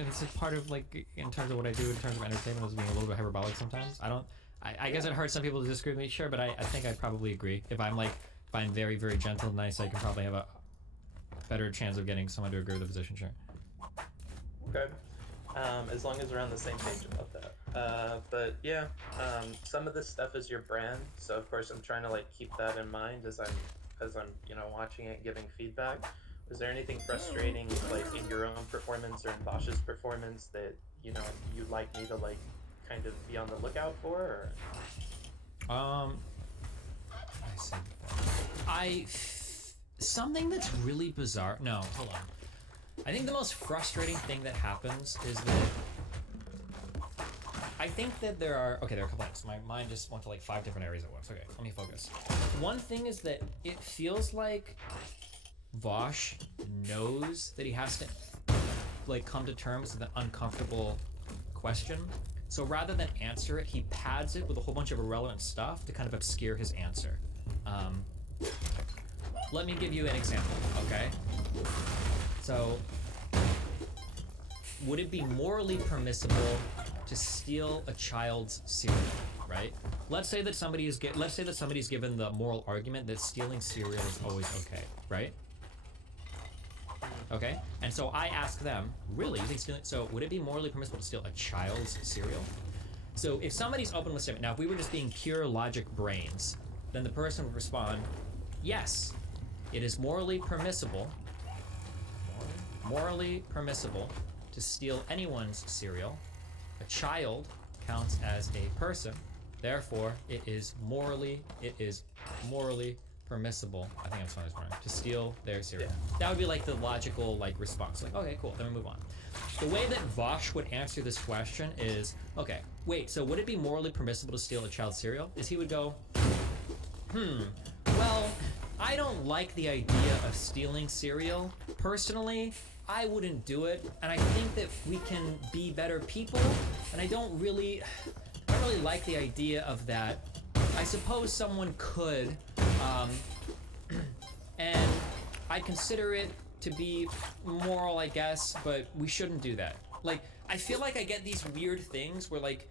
and it's a part of like in terms of what I do in terms of entertainment is being a little bit hyperbolic sometimes. I don't. I guess it hurts some people to disagree with me, sure, but I think I'd probably agree. If I'm very, very gentle and nice, I can probably have a better chance of getting someone to agree with the position, sure. Okay. As long as we're on the same page about that. But yeah, some of this stuff is your brand, so of course I'm trying to like keep that in mind as I'm watching it, and giving feedback. Was there anything frustrating like in your own performance or in Bosch's performance that you'd like me to like kind of be on the lookout for? Or Um, I said something that's really bizarre. No, hold on. I think the most frustrating thing that happens is that I think that there are a couple things. My mind just went to like 5 different areas at once. Okay, let me focus. One thing is that it feels like Vosh knows that he has to like come to terms with an uncomfortable question. So rather than answer it, he pads it with a whole bunch of irrelevant stuff to kind of obscure his answer. Let me give you an example, okay? So, would it be morally permissible to steal a child's cereal, right? Let's say that somebody's given the moral argument that stealing cereal is always okay, right? Okay, and so I ask them, really, you think stealing, so would it be morally permissible to steal a child's cereal? So if somebody's open with statement, now if we were just being pure logic brains, then the person would respond, yes, it is morally permissible to steal anyone's cereal. A child counts as a person, therefore it is morally permissible, I think I'm saying this wrong, to steal their cereal. Yeah. That would be like the logical like response. Like, okay, cool, then we move on. The way that Vosh would answer this question is, okay, wait, so would it be morally permissible to steal a child's cereal? Is he would go, well, I don't like the idea of stealing cereal. Personally, I wouldn't do it, and I think that we can be better people, and I don't really like the idea of that. I suppose someone could, and I consider it to be moral, I guess, but we shouldn't do that. Like, I feel like I get these weird things where like,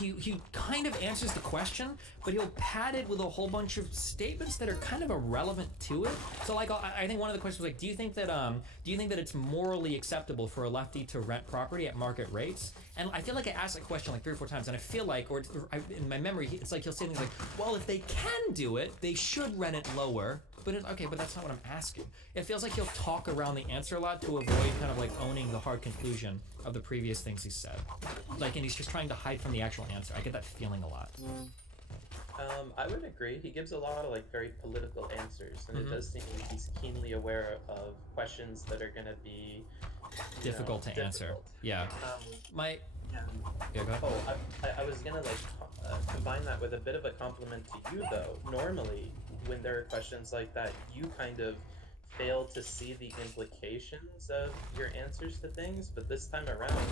he kind of answers the question, but he'll pad it with a whole bunch of statements that are kind of irrelevant to it. So like, I think one of the questions was like, do you think that it's morally acceptable for a lefty to rent property at market rates? And I feel like I asked that question like 3 or 4 times, and I feel like, in my memory, it's like he'll say things like, well, if they can do it, they should rent it lower. But okay, but that's not what I'm asking. It feels like he'll talk around the answer a lot to avoid kind of like owning the hard conclusion of the previous things he said. Like, and he's just trying to hide from the actual answer. I get that feeling a lot. I would agree. He gives a lot of like very political answers, and it does seem like he's keenly aware of questions that are going to be difficult to answer. Yeah. Yeah. Yeah, go ahead. Oh, I was gonna like combine that with a bit of a compliment to you though. Normally, when there are questions like that, you kind of fail to see the implications of your answers to things, but this time around,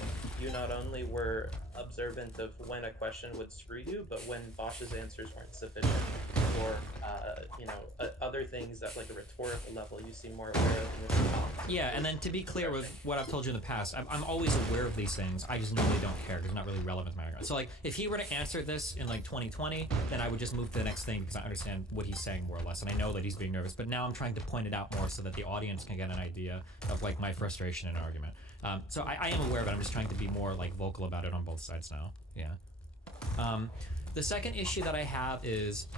you not only were observant of when a question would screw you, but when Bosch's answers weren't sufficient, or other things at like a rhetorical level you seem more aware of in this talk. Yeah, and then to be clear with what I've told you in the past, I'm always aware of these things. I just normally don't care because it's not really relevant to my argument. So like, if he were to answer this in like 2020, then I would just move to the next thing because I understand what he's saying more or less, and I know that he's being nervous. But now I'm trying to point it out more so that the audience can get an idea of like my frustration in an argument. So I am aware of it. I'm just trying to be more like vocal about it on both sides now. Yeah. The second issue that I have is,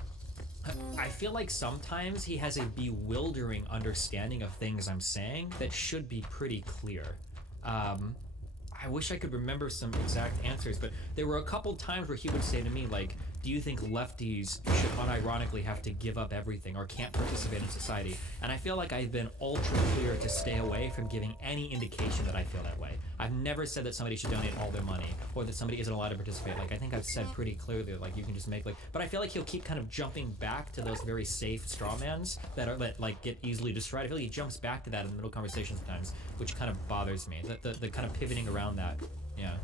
I feel like sometimes he has a bewildering understanding of things I'm saying that should be pretty clear. I wish I could remember some exact answers, but there were a couple times where he would say to me, like, do you think lefties should unironically have to give up everything or can't participate in society? And I feel like I've been ultra clear to stay away from giving any indication that I feel that way. I've never said that somebody should donate all their money or that somebody isn't allowed to participate. Like, I think I've said pretty clearly that, like, you can just make, like, but I feel like he'll keep kind of jumping back to those very safe strawmans that like get easily destroyed. I feel like he jumps back to that in the middle of conversations sometimes, which kind of bothers me. The kind of pivoting around that. Yeah.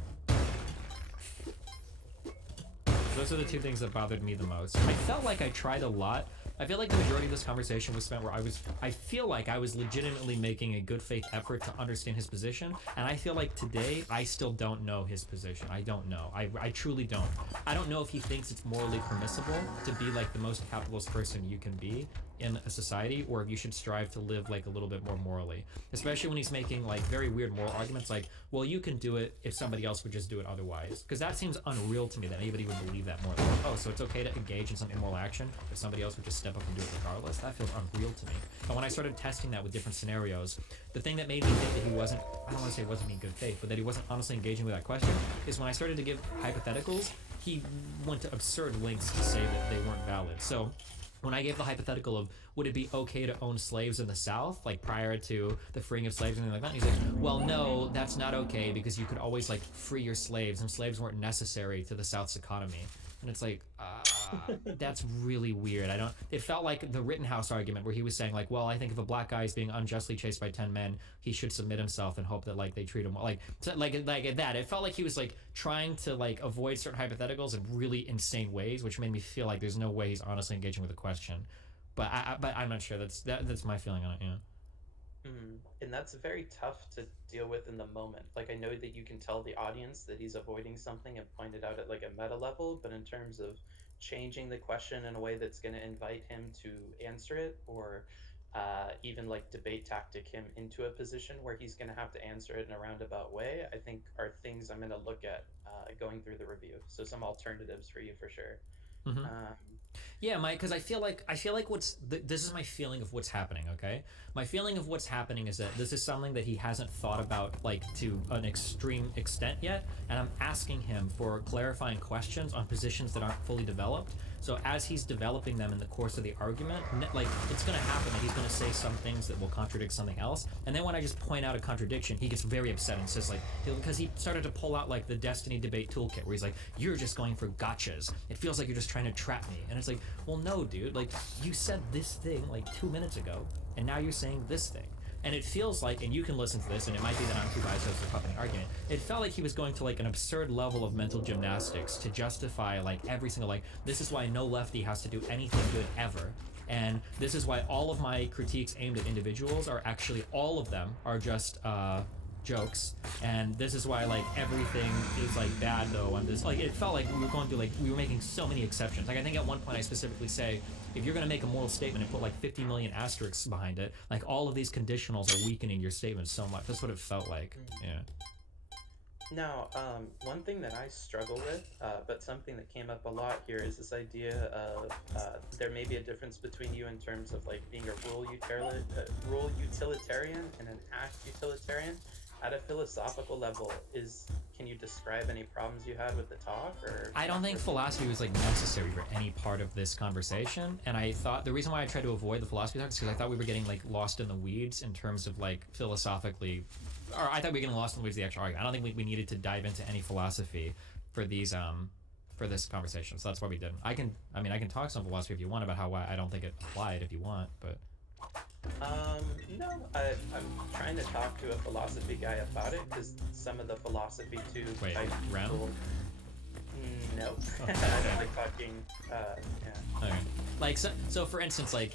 Those are the 2 things that bothered me the most. I felt like I tried a lot I feel like the majority of this conversation was spent where I feel like I was legitimately making a good faith effort to understand his position, and I feel like today I still don't know his position. I don't know. I truly don't. I don't know if he thinks it's morally permissible to be like the most capitalist person you can be in a society, or if you should strive to live like a little bit more morally, especially when he's making like very weird moral arguments like, well, you can do it if somebody else would just do it otherwise, because that seems unreal to me that anybody would believe that more. Like, oh, so it's okay to engage in some immoral action if somebody else would just step up and do it regardless? That feels unreal to me. And when I started testing that with different scenarios, the thing that made me think that he wasn't, I don't want to say wasn't being good faith, but that he wasn't honestly engaging with that question is when I started to give hypotheticals, he went to absurd lengths to say that they weren't valid. So when I gave the hypothetical of would it be okay to own slaves in the South, like prior to the freeing of slaves and anything like that, he's like, well, no, that's not okay because you could always like free your slaves and slaves weren't necessary to the South's economy. And it's like, that's really weird. It felt like the Rittenhouse argument where he was saying like, well, I think if a black guy is being unjustly chased by 10 men, he should submit himself and hope that like they treat him well. Like that. It felt like he was like trying to like avoid certain hypotheticals in really insane ways, which made me feel like there's no way he's honestly engaging with the question. But I'm not sure. That's my feeling on it. Yeah. And that's very tough to deal with in the moment. Like, I know that you can tell the audience that he's avoiding something and point it out at like a meta level, but in terms of changing the question in a way that's going to invite him to answer it, or even like debate tactic him into a position where he's going to have to answer it in a roundabout way, I think are things I'm going to look at going through the review. So some alternatives for you for sure. Mm-hmm. Yeah, Mike, because I feel like this is my feeling of what's happening. Okay, my feeling of what's happening is that this is something that he hasn't thought about like to an extreme extent yet, and I'm asking him for clarifying questions on positions that aren't fully developed. So as he's developing them in the course of the argument, like it's going to happen that he's going to say some things that will contradict something else, and then when I just point out a contradiction, he gets very upset and says like, because he started to pull out like the Destiny debate toolkit where he's like, you're just going for gotchas. It feels like you're just trying to trap me, and it's like, well, no, dude, like you said this thing like 2 minutes ago, and now you're saying this thing. And it feels like, and you can listen to this, and it might be that I'm too biased as to fucking argument. It felt like he was going to like an absurd level of mental gymnastics to justify like every single like, this is why no lefty has to do anything good ever. And this is why all of my critiques aimed at individuals are actually, all of them are just jokes, and this is why like everything is like bad though on this. Like it felt like we were going through like we were making so many exceptions. Like I think at one point I specifically say, if you're going to make a moral statement and put like 50 million asterisks behind it, like all of these conditionals are weakening your statement so much. That's what it felt like. Yeah. Now, one thing that I struggle with, but something that came up a lot here, is this idea of there may be a difference between you in terms of like being a rule utilitarian and an act utilitarian. At a philosophical level, can you describe any problems you had with the talk? Or I don't think philosophy was like necessary for any part of this conversation, and I thought the reason why I tried to avoid the philosophy talk is because I thought we were getting like lost in the weeds in terms of like philosophically, or I thought we were getting lost in the weeds of the actual argument. I don't think we needed to dive into any philosophy for these for this conversation, so that's why we didn't. I can talk some philosophy if you want about how I don't think it applied if you want, but. No, I'm trying to talk to a philosophy guy about it, because some of the philosophy too. Wait, Ram? No. Oh, I don't like talking, yeah. Okay. Like, so for instance, like,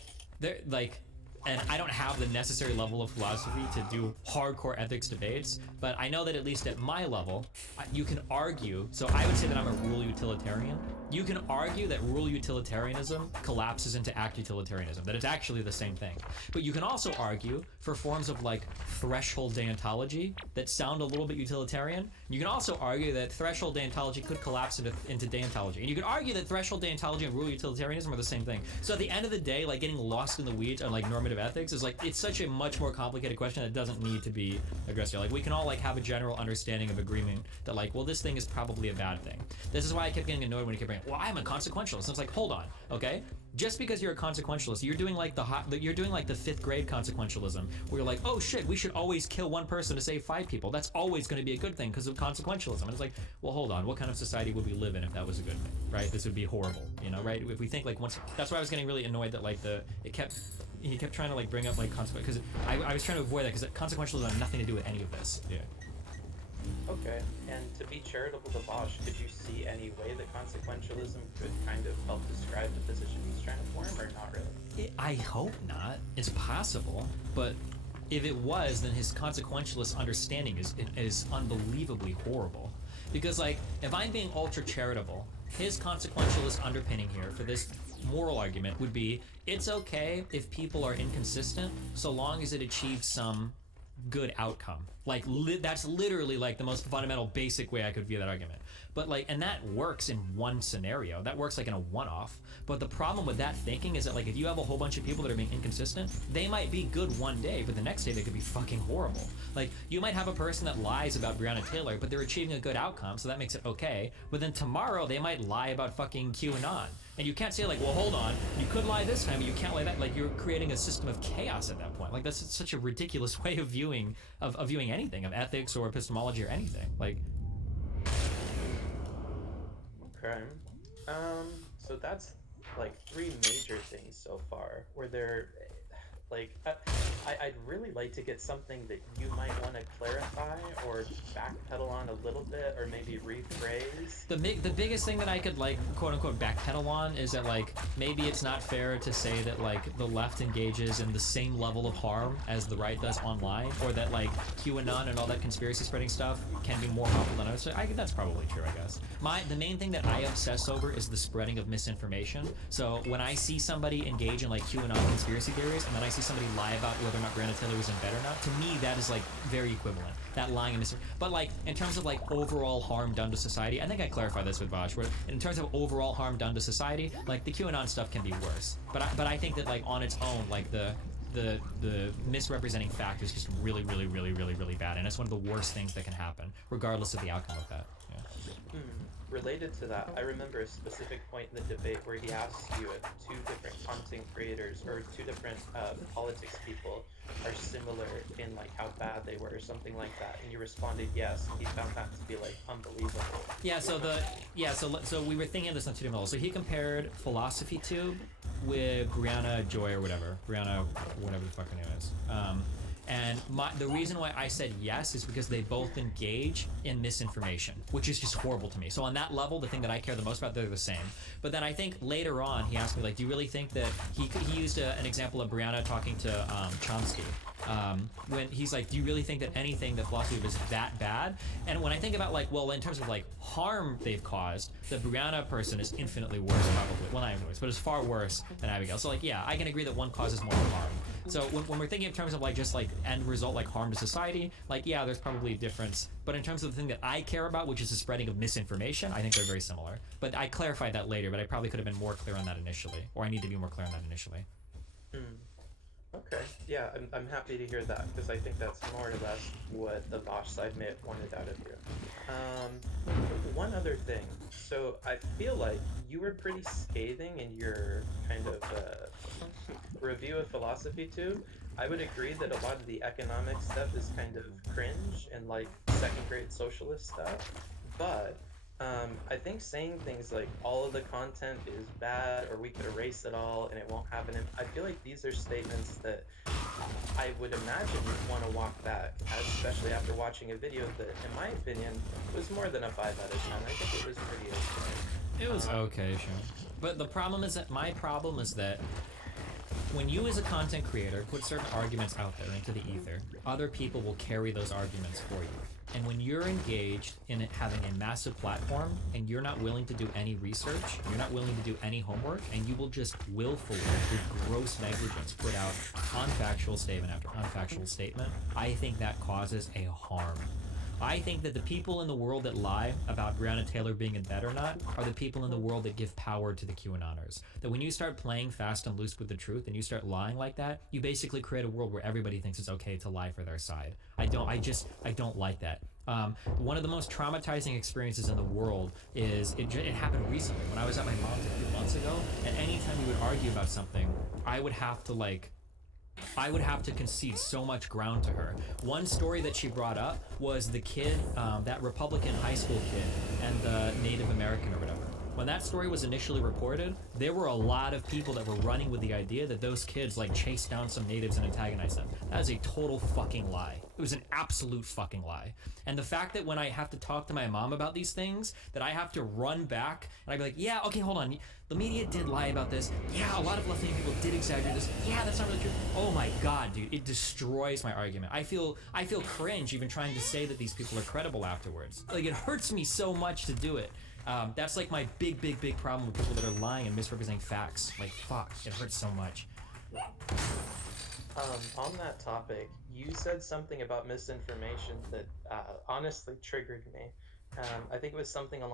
and I don't have the necessary level of philosophy to do hardcore ethics debates, but I know that at least at my level, you can argue, so I would say that I'm a rule utilitarian. You can argue that rule utilitarianism collapses into act utilitarianism, that it's actually the same thing. But you can also argue for forms of like threshold deontology that sound a little bit utilitarian. You can also argue that threshold deontology could collapse into deontology. And you can argue that threshold deontology and rule utilitarianism are the same thing. So at the end of the day, like getting lost in the weeds on like normative ethics is like, it's such a much more complicated question that doesn't need to be addressed here. Like we can all like have a general understanding of agreement that like, well, this thing is probably a bad thing. This is why I kept getting annoyed when he kept bringing, well, I'm a consequentialist. And it's like, hold on, okay? Just because you're a consequentialist, you're doing like the 5th grade consequentialism, where you're like, oh shit, we should always kill one person to save 5 people. That's always going to be a good thing because of consequentialism. And it's like, well, hold on, what kind of society would we live in if that was a good thing, right? This would be horrible, you know, right? If we think like once, that's why I was getting really annoyed that like he kept trying to like bring up like consequence, because I was trying to avoid that because consequentialism had nothing to do with any of this. Yeah. Okay, and to be charitable to Bosch, could you see any way that consequentialism could kind of help describe the position he's trying to form, or not really? I hope not. It's possible, but if it was, then his consequentialist understanding is unbelievably horrible. Because like, if I'm being ultra charitable, his consequentialist underpinning here for this moral argument would be, it's okay if people are inconsistent so long as it achieves some good outcome. Like that's literally like the most fundamental basic way I could view that argument. But like, and that works in one scenario, that works like in a one-off. But the problem with that thinking is that like, if you have a whole bunch of people that are being inconsistent, they might be good one day, but the next day they could be fucking horrible. Like, you might have a person that lies about Breonna Taylor, but they're achieving a good outcome, so that makes it okay. But then tomorrow they might lie about fucking QAnon. And you can't say like, well, hold on, you could lie this time, but you can't lie that. Like, you're creating a system of chaos at that point. Like, that's such a ridiculous way of viewing viewing anything, of ethics or epistemology or anything. Like, okay. So that's like 3 major things so far. Were there, like, I'd really like to get something that you might want to clarify or backpedal on a little bit, or maybe rephrase. The biggest thing that I could like quote unquote backpedal on is that like, maybe it's not fair to say that like the left engages in the same level of harm as the right does online, or that like QAnon and all that conspiracy spreading stuff can be more harmful than others. That's probably true, I guess. The main thing that I obsess over is the spreading of misinformation. So when I see somebody engage in like QAnon conspiracy theories, and then I see somebody lie about whether or not Breonna Taylor was in bed or not, to me that is like very equivalent. That lying and but like in terms of like overall harm done to society, I think I clarified this with Bosch. Where in terms of overall harm done to society, like the QAnon stuff can be worse. But I think that like on its own, like the misrepresenting fact is just really bad, and it's one of the worst things that can happen, regardless of the outcome of that. Yeah. Related to that, I remember a specific point in the debate where he asked you if 2 different content creators or 2 different politics people are similar in like how bad they were or something like that, and you responded yes, and he found that to be like unbelievable. So we were thinking of this on 2 different levels. So he compared Philosophy Tube with Brianna Joy or whatever the fuck her name is. And the reason why I said yes is because they both engage in misinformation, which is just horrible to me. So on that level, the thing that I care the most about, they're the same. But then I think later on, he asked me, like, do you really think that he used an example of Brianna talking to Chomsky. When he's like, do you really think that anything that philosophy is that bad? And when I think about like, well, in terms of like harm they've caused, the Brianna person is infinitely worse probably. Well, not even worse, but it's far worse than Abigail. So like, yeah, I can agree that one causes more harm. So when we're thinking in terms of like just like end result, like harm to society, like yeah, there's probably a difference. But in terms of the thing that I care about, which is the spreading of misinformation, I think they're very similar. But I clarified that later, but I probably could have been more clear on that initially, or I need to be more clear on that initially. Okay, yeah, I'm happy to hear that, because I think that's more or less what the Bosch side may have wanted out of you. One other thing, so I feel like you were pretty scathing in your kind of review of Philosophy too. I would agree that a lot of the economic stuff is kind of cringe and like second-grade socialist stuff, but I think saying things like all of the content is bad, or we could erase it all and it won't have an impact, I feel like these are statements that I would imagine you'd want to walk back, especially after watching a video that, in my opinion, was more than a 5 out of 10. I think it was pretty okay. It was okay, sure. But the problem is that when you as a content creator put certain arguments out there into the ether, other people will carry those arguments for you. And when you're engaged in having a massive platform and you're not willing to do any research, you're not willing to do any homework, and you will just willfully, with gross negligence, put out unfactual statement after unfactual statement, I think that causes a harm. I think that the people in the world that lie about Breonna Taylor being in bed or not are the people in the world that give power to the QAnoners. That when you start playing fast and loose with the truth and you start lying like that, you basically create a world where everybody thinks it's okay to lie for their side. I don't like that. One of the most traumatizing experiences in the world is, it happened recently when I was at my mom's a few months ago, and anytime we would argue about something, I would have to concede so much ground to her. One story that she brought up was the kid, that Republican high school kid, and the Native American or whatever. When that story was initially reported, there were a lot of people that were running with the idea that those kids like chased down some natives and antagonized them. That is a total fucking lie. It was an absolute fucking lie. And the fact that when I have to talk to my mom about these things, that I have to run back and I'd be like, yeah, okay, hold on. The media did lie about this. Yeah, a lot of left-leaning people did exaggerate this. Yeah, that's not really true. Oh my god, dude, it destroys my argument. I feel cringe even trying to say that these people are credible afterwards. Like, it hurts me so much to do it. That's like my big problem with people that are lying and misrepresenting facts. Like, fuck, it hurts so much. On that topic, you said something about misinformation that honestly triggered me. I think it was something along